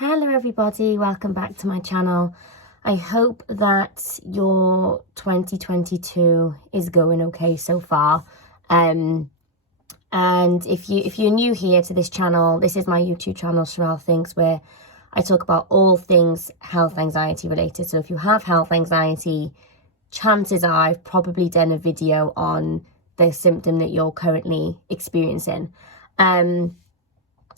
Hello everybody, welcome back to my channel. I hope that your 2022 is going okay so far. And if you're new here to this channel, this is my YouTube channel, Sherelle Thinks, where I talk about all things health anxiety related. So if you have health anxiety, chances are I've probably done a video on the symptom that you're currently experiencing.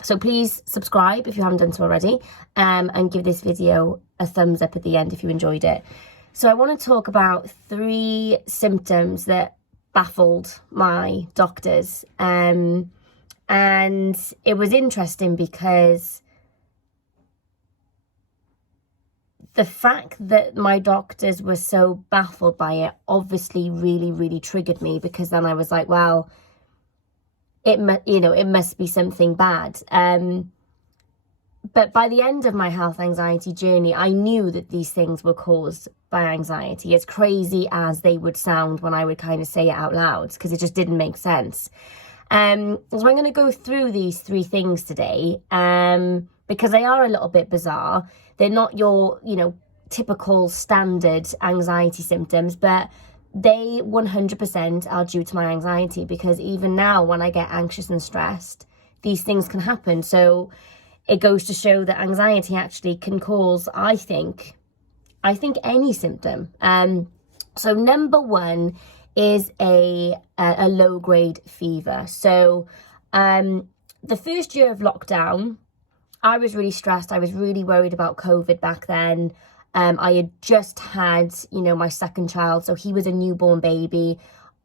So please subscribe if you haven't done so already, and give this video a thumbs up at the end if you enjoyed it. So I want to talk about 3 symptoms that baffled my doctors. And it was interesting because the fact that my doctors were so baffled by it obviously really triggered me, because then I was like, well, it must be something bad. But by the end of my health anxiety journey, I knew that these things were caused by anxiety, as crazy as they would sound when I would kind of say it out loud, because it just didn't make sense. So I'm going to go through these 3 things today, because they are a little bit bizarre. They're not your, typical standard anxiety symptoms, but they 100% are due to my anxiety, because even now when I get anxious and stressed, these things can happen. So it goes to show that anxiety actually can cause, I think any symptom. So number 1 is a low grade fever. So the first year of lockdown, I was really stressed. I was really worried about COVID back then. I had just had, my second child, so he was a newborn baby.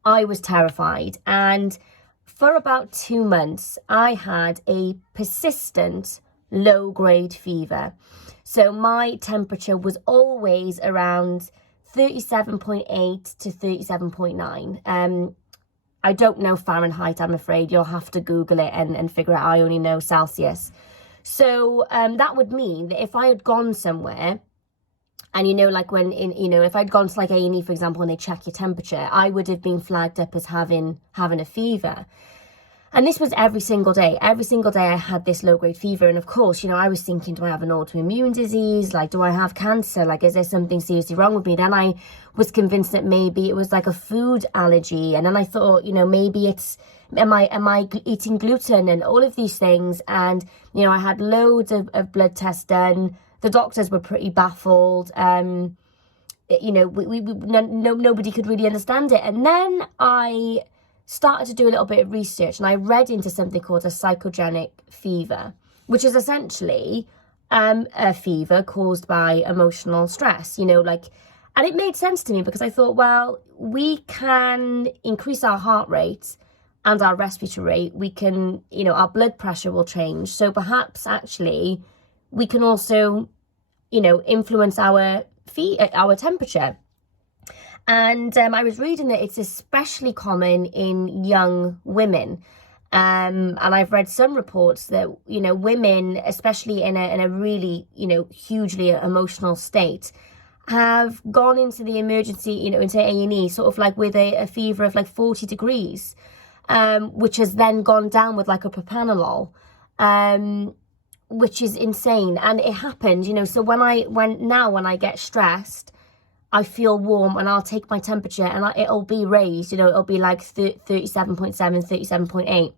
I was terrified. And for about 2 months, I had a persistent low-grade fever. So my temperature was always around 37.8 to 37.9. I don't know Fahrenheit, I'm afraid. You'll have to Google it and figure it out. I only know Celsius. So that would mean that if I had gone somewhere, and if I'd gone to like A&E, for example, and they check your temperature, I would have been flagged up as having a fever. And this was every single day. Every single day I had this low-grade fever. And of course, I was thinking, do I have an autoimmune disease? Like, do I have cancer? Like, is there something seriously wrong with me? Then I was convinced that maybe it was like a food allergy. And then I thought, maybe it's, am I eating gluten and all of these things? And, I had loads of blood tests done. The doctors were pretty baffled. Nobody could really understand it. And then I started to do a little bit of research, and I read into something called a psychogenic fever, which is essentially a fever caused by emotional stress, and it made sense to me, because I thought, well, we can increase our heart rate and our respiratory rate. We can, our blood pressure will change. So perhaps actually we can also, influence our temperature. And I was reading that it's especially common in young women. And I've read some reports that, women, especially in a really, hugely emotional state, have gone into the emergency, into A&E, sort of like with a fever of like 40 degrees, which has then gone down with like a propranolol, which is insane. And it happened, so when I get stressed, I feel warm, and I'll take my temperature and it'll be raised, it'll be like 37.7, 37.8.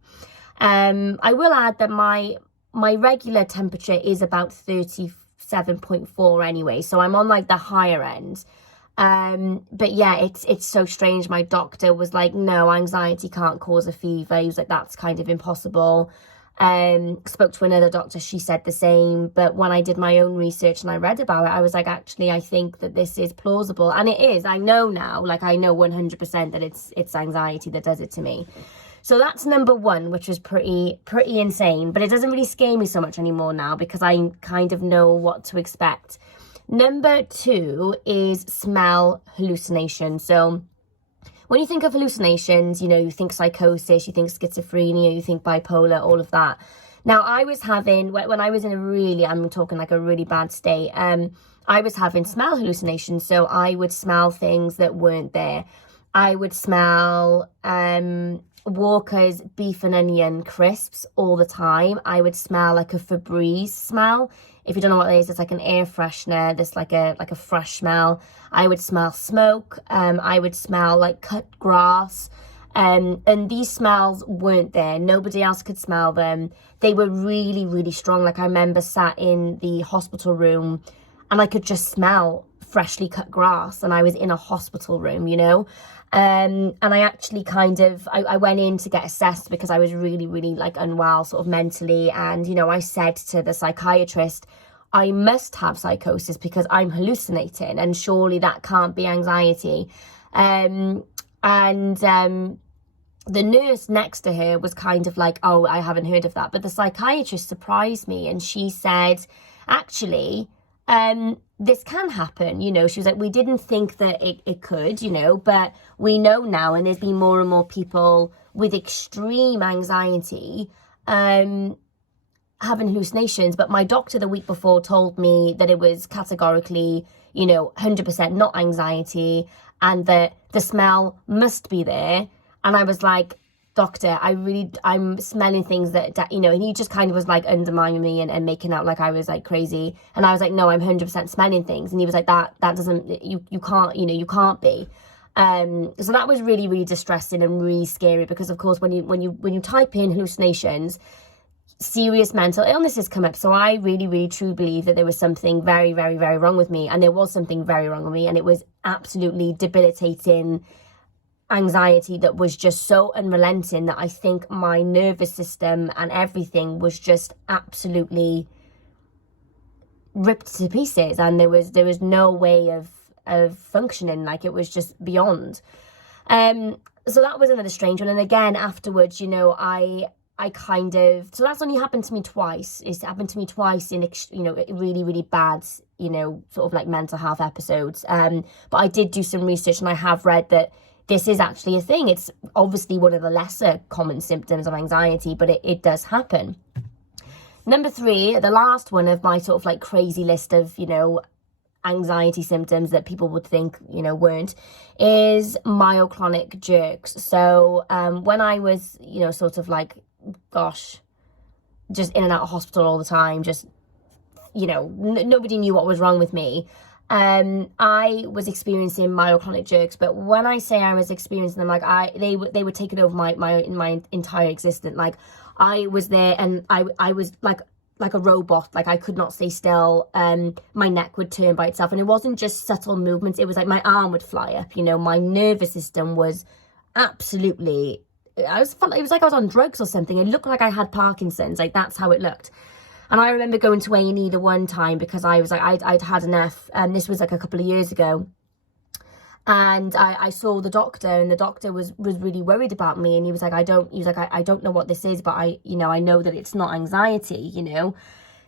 I will add that my regular temperature is about 37.4 anyway, so I'm on like the higher end. But yeah, it's so strange. My doctor was like, no, anxiety can't cause a fever. He was like, that's kind of impossible. Spoke to another doctor, she said the same. But when I did my own research and I read about it, I was like, actually, I think that this is plausible. And it is. I know now, I know 100% that it's anxiety that does it to me. So that's number 1, which was pretty insane. But it doesn't really scare me so much anymore now, because I kind of know what to expect. Number 2 is smell hallucination. So when you think of hallucinations, you think psychosis, you think schizophrenia, you think bipolar, all of that. Now, I was having, when I was in I'm talking like a really bad state, I was having smell hallucinations. So I would smell things that weren't there. I would smell Walker's beef and onion crisps all the time. I would smell like a Febreze smell If you don't know what it is, it's like an air freshener. There's like a fresh smell. I would smell smoke. I would smell like cut grass. And these smells weren't there. Nobody else could smell them. They were really, really strong. Like I remember sat in the hospital room and I could just smell freshly cut grass, and I was in a hospital room, you know. And I actually I went in to get assessed because I was really, really like unwell sort of mentally. And, you know, I said to the psychiatrist, I must have psychosis because I'm hallucinating, and surely that can't be anxiety. The nurse next to her was kind of like, oh, I haven't heard of that. But the psychiatrist surprised me, and she said, actually, this can happen. You know, she was like, we didn't think that it could, you know, but we know now. And there's been more and more people with extreme anxiety having hallucinations. But my doctor the week before told me that it was categorically, you know, 100% not anxiety, and that the smell must be there. And I was like, doctor, I'm smelling things that, you know, and he just kind of was like undermining me and making out like I was like crazy. And I was like, no, I'm 100% smelling things. And he was like, that doesn't, you can't, you know, you can't be. So that was really, really distressing and really scary, because of course, when you type in hallucinations, serious mental illnesses come up. So I really, really truly believe that there was something very, very, very wrong with me. And there was something very wrong with me. And it was absolutely debilitating anxiety that was just so unrelenting that I think my nervous system and everything was just absolutely ripped to pieces, and there was no way of functioning. Like, it was just beyond. So that was another strange one. And again, afterwards, you know, I so that's only happened to me twice. It's happened to me twice in, you know, really, really bad, you know, sort of like mental health episodes. But I did do some research, and I have read that this is actually a thing. It's obviously one of the lesser common symptoms of anxiety, but it does happen. Number 3, the last one of my sort of like crazy list of, you know, anxiety symptoms that people would think, you know, weren't, is myoclonic jerks. So when I was, you know, sort of like, gosh, just in and out of hospital all the time, just, you know, nobody knew what was wrong with me. I was experiencing myoclonic jerks, but when I say I was experiencing them, like they were taking over my entire existence. Like, I was there, and I was like a robot. Like, I could not stay still. My neck would turn by itself, and it wasn't just subtle movements. It was like my arm would fly up. You know, my nervous system was absolutely. It was like I was on drugs or something. It looked like I had Parkinson's. Like, that's how it looked. And I remember going to A&E the one time because I was like, I'd had enough. And this was like a couple of years ago. And I saw the doctor, and the doctor was really worried about me. And he was like, I don't know what this is, but I know that it's not anxiety, you know.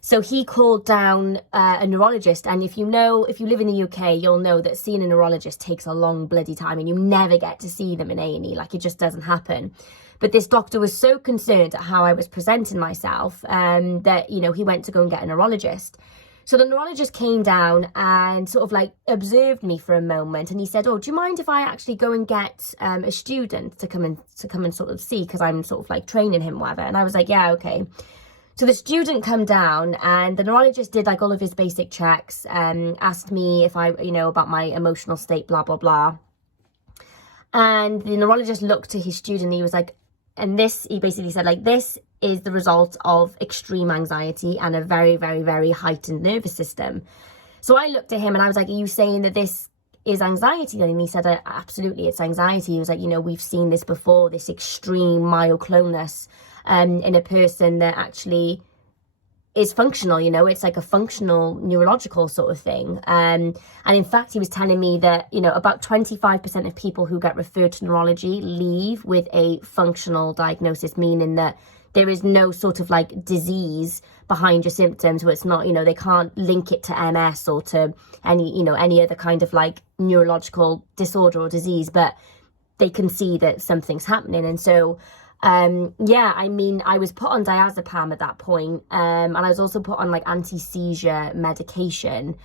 So he called down a neurologist. And if you live in the UK, you'll know that seeing a neurologist takes a long bloody time, and you never get to see them in A&E. Like, it just doesn't happen. But this doctor was so concerned at how I was presenting myself that, you know, he went to go and get a neurologist. So the neurologist came down and sort of like observed me for a moment, and he said, oh, do you mind if I actually go and get a student to come and sort of see, because I'm sort of like training him, whatever. And I was like, yeah, okay. So the student come down, and the neurologist did like all of his basic checks, asked me if I, you know, about my emotional state, blah, blah, blah. And the neurologist looked to his student, and he was like, he basically said, like, this is the result of extreme anxiety and a very, very, very heightened nervous system. So I looked at him and I was like, are you saying that this is anxiety? And he said, absolutely, it's anxiety. He was like, you know, we've seen this before, this extreme myoclonus in a person that actually is functional, you know, it's like a functional neurological sort of thing. And in fact, he was telling me that, you know, about 25% of people who get referred to neurology leave with a functional diagnosis, meaning that there is no sort of like disease behind your symptoms, where it's not, you know, they can't link it to MS or to any other kind of like neurological disorder or disease, but they can see that something's happening. And so I was put on diazepam at that point, and I was also put on like anti-seizure medication,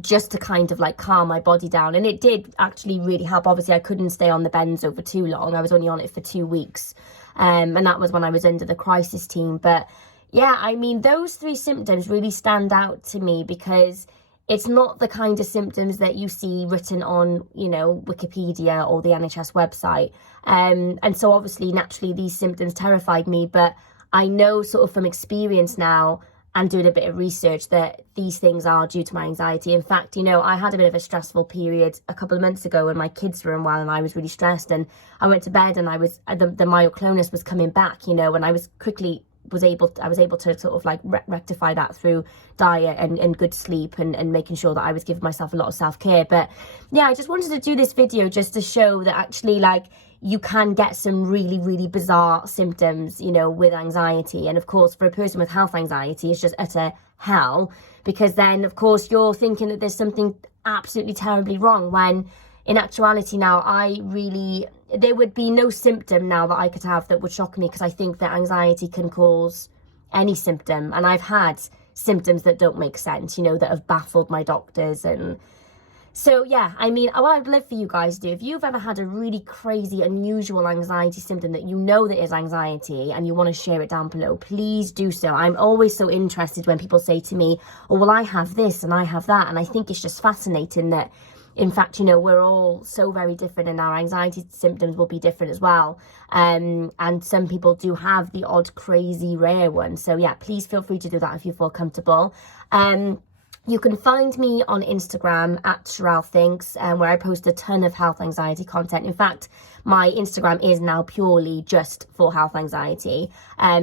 just to kind of like calm my body down. And it did actually really help. Obviously, I couldn't stay on the benzo for too long. I was only on it for 2 weeks. And that was when I was under the crisis team. But Yeah, I mean, those 3 symptoms really stand out to me because it's not the kind of symptoms that you see written on, you know, Wikipedia or the NHS website. And so obviously, naturally, these symptoms terrified me. But I know sort of from experience now and doing a bit of research that these things are due to my anxiety. In fact, you know, I had a bit of a stressful period a couple of months ago when my kids were unwell and I was really stressed. And I went to bed and the myoclonus was coming back, you know, and I was able to sort of like rectify that through diet and good sleep and making sure that I was giving myself a lot of self-care. But yeah, I just wanted to do this video just to show that actually, like, you can get some really, really bizarre symptoms, you know, with anxiety. And of course, for a person with health anxiety, it's just utter hell, because then of course you're thinking that there's something absolutely terribly wrong, when in actuality now, there would be no symptom now that I could have that would shock me, because I think that anxiety can cause any symptom. And I've had symptoms that don't make sense, you know, that have baffled my doctors. And so, yeah, I mean, what I'd love for you guys to do, if you've ever had a really crazy, unusual anxiety symptom that you know that is anxiety and you want to share it down below, please do so. I'm always so interested when people say to me, oh, well, I have this and I have that. And I think it's just fascinating that, in fact, you know, we're all so very different and our anxiety symptoms will be different as well. And some people do have the odd, crazy, rare one. So, yeah, please feel free to do that if you feel comfortable. You can find me on Instagram at @SherelleThinks, where I post a ton of health anxiety content. In fact, my Instagram is now purely just for health anxiety.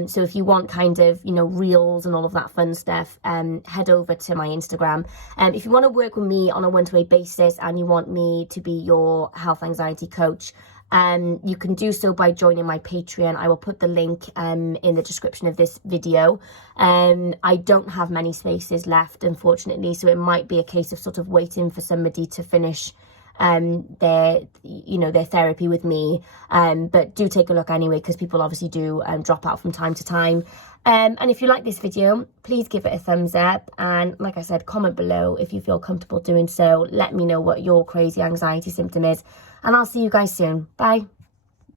So if you want kind of, you know, reels and all of that fun stuff, head over to my Instagram. If you want to work with me on a one-to-one basis and you want me to be your health anxiety coach, you can do so by joining my Patreon. I will put the link in the description of this video. I don't have many spaces left, unfortunately, so it might be a case of sort of waiting for somebody to finish their therapy with me. But do take a look anyway, because people obviously do drop out from time to time. And if you like this video, please give it a thumbs up. And like I said, comment below if you feel comfortable doing so. Let me know what your crazy anxiety symptom is. And I'll see you guys soon. Bye.